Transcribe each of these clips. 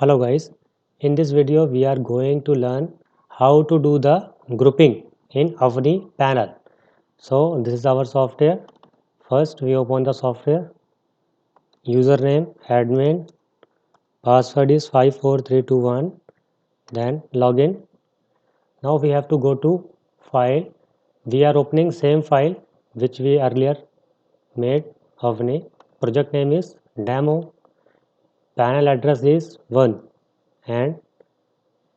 Hello guys, in this video we are going to learn how to do the grouping in Avni panel. So this is our software. First we open the software, username admin, password is 54321, then login. Now we have to go to file. We are opening same file which we earlier made Avni. Project name is demo, panel address is 1 and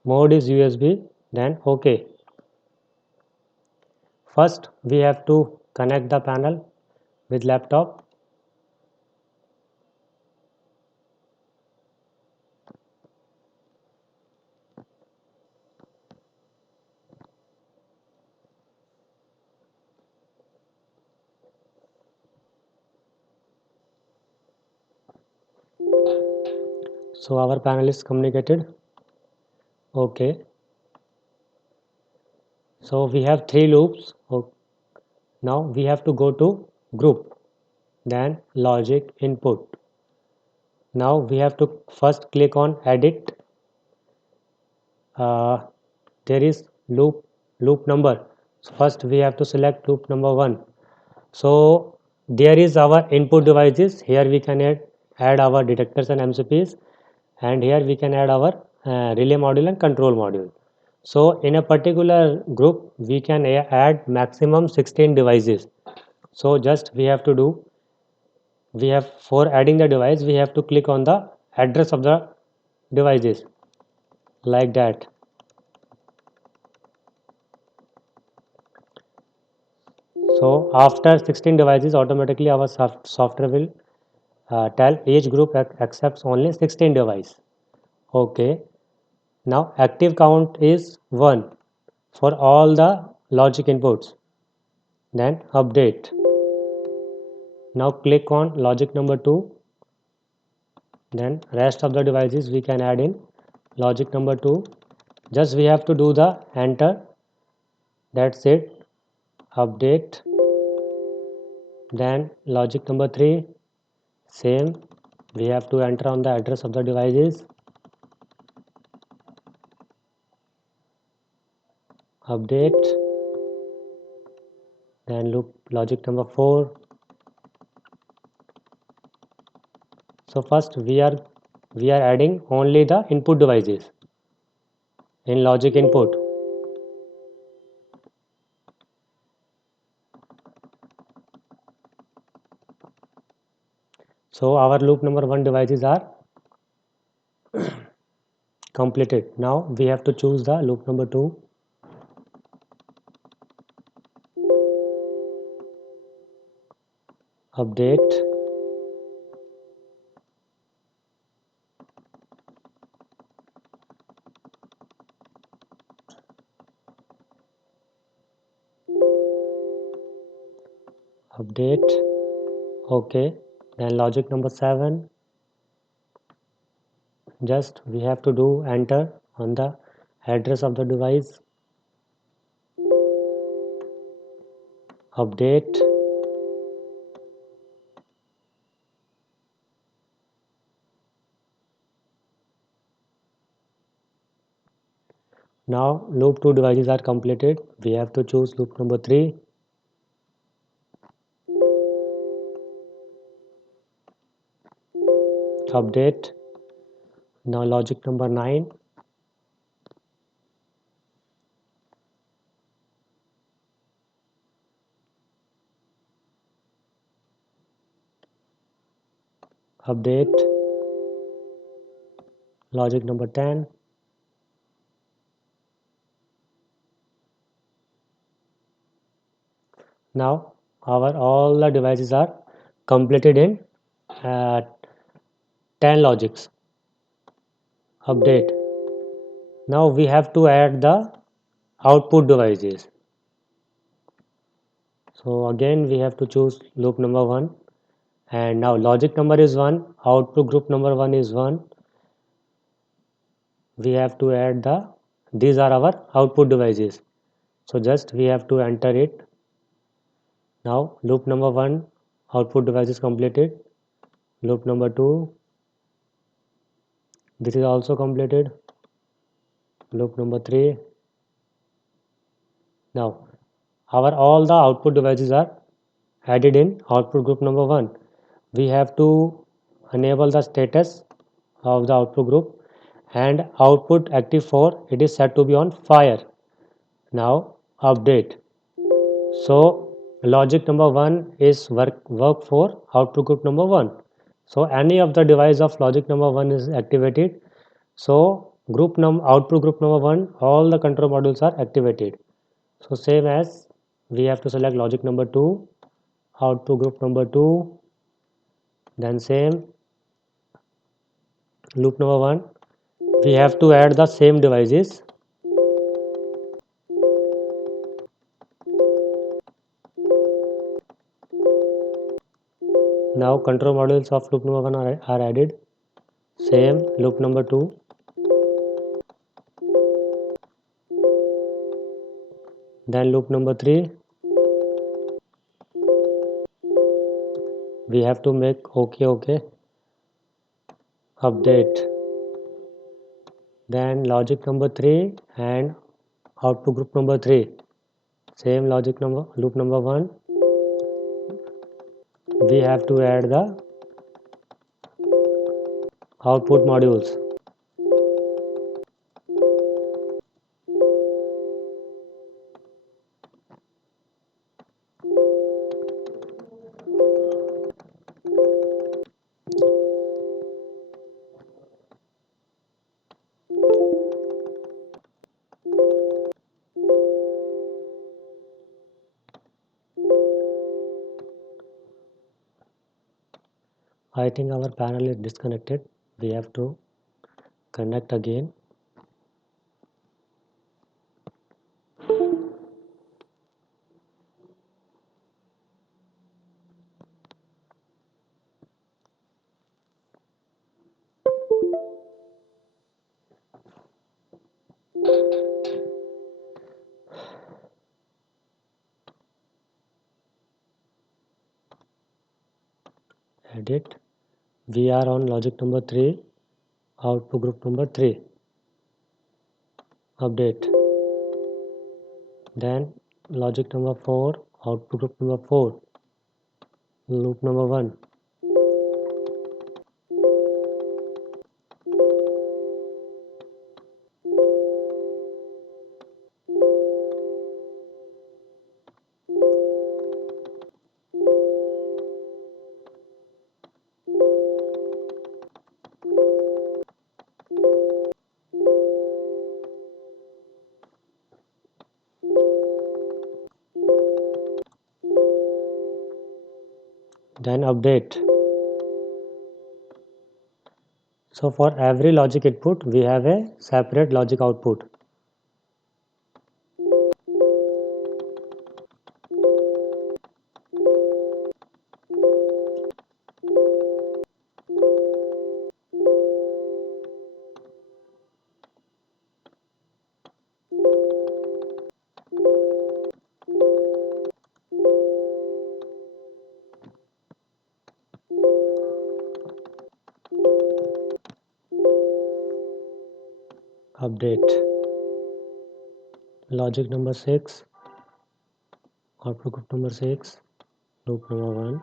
mode is USB, then OK. First, we have to connect the panel with laptop. So our panel is communicated. Okay. So we have three loops. Now we have to go to group, then logic input. Now we have to first click on edit. Uh, there is loop number. So first we have to select loop number 1. So there is our input devices. Here we can add our detectors and MCPs, and here we can add our relay module and control module. So in a particular group we can add maximum 16 devices. So just we have to do, we have, for adding the device we have to click on the address of the devices like that. So after 16 devices automatically our software will tell each group accepts only 16 device. Okay. Now active count is 1 for all the logic inputs. Then update. Now click on logic number 2. Then rest of the devices we can add in logic number 2. Just we have to do the enter. That's it. Update. Then logic number 3. Same. We have to enter on the address of the devices. Update. Then loop logic number 4. So first we are adding only the input devices in logic input. So our loop number 1 devices are completed. Now we have to choose the loop number 2. Update. Update. Okay. Then logic number 7. Just we have to do enter on the address of the device. Update. Now loop 2 devices are completed. We have to choose loop number 3. Update. Now logic number 9. Update. Logic number 10. Now our all the devices are completed in uh, 10 logics. Update. Now we have to add the output devices. So again we have to choose loop number 1, and now logic number is 1, output group number 1 is 1. We have to add the, these are our output devices. So just we have to enter it. Now loop number 1 output device is completed. Loop number 2, This is also completed. Loop number 3. Now all the output devices are added in output group number 1. We have to enable the status of the output group, and output active 4, it is set to be on fire. Now update. So logic number 1 is work for output group number 1. So any of the device of logic number 1 is activated. So output group number 1, all the control modules are activated. So same as we have to select logic number 2, output group number 2, then same loop number 1. We have to add the same devices. Now control modules of loop number 1 are added. Same loop number 2. Then loop number 3. We have to make OK. Update. Then logic number 3 and output group number 3. Same loop number 1. We have to add the output modules. I think our panel is disconnected. We have to connect again. Edit. We are on logic number 3, output group number 3. Update. Then logic number 4, output group number 4, loop number 1. Then update. So for every logic input, we have a separate logic output. Update. Logic number 6, output group number 6, loop number 1.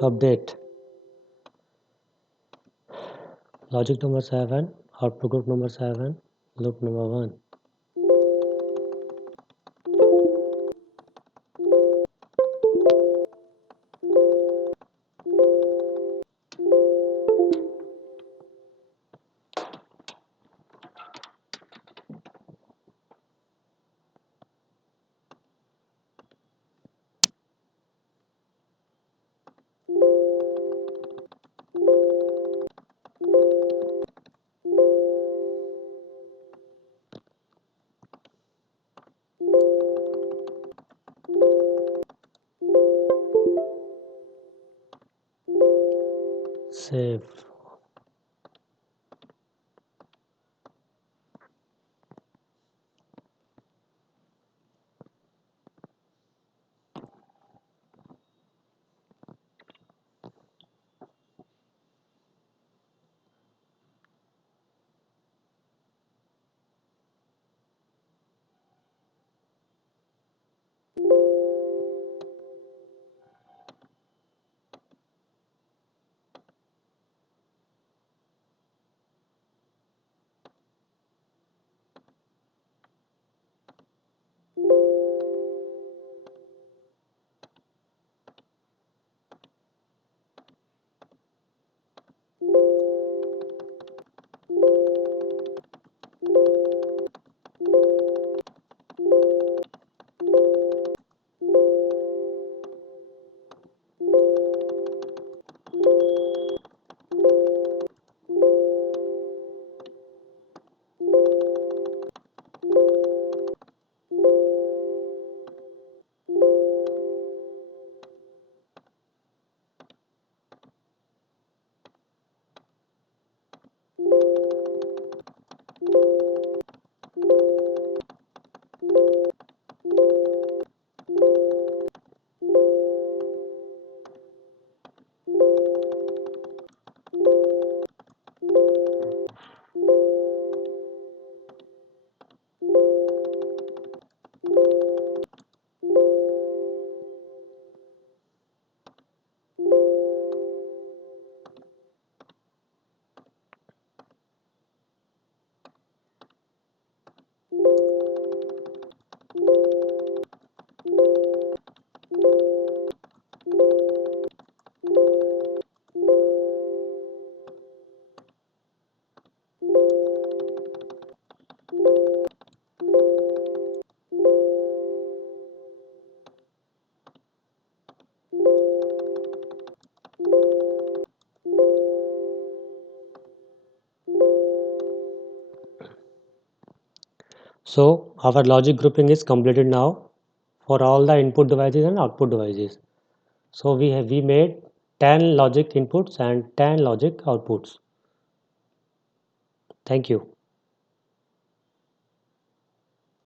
Update. Logic number 7, output group number 7, loop number 1. save. So our logic grouping is completed now for all the input devices and output devices. So we made 10 logic inputs and 10 logic outputs. Thank you.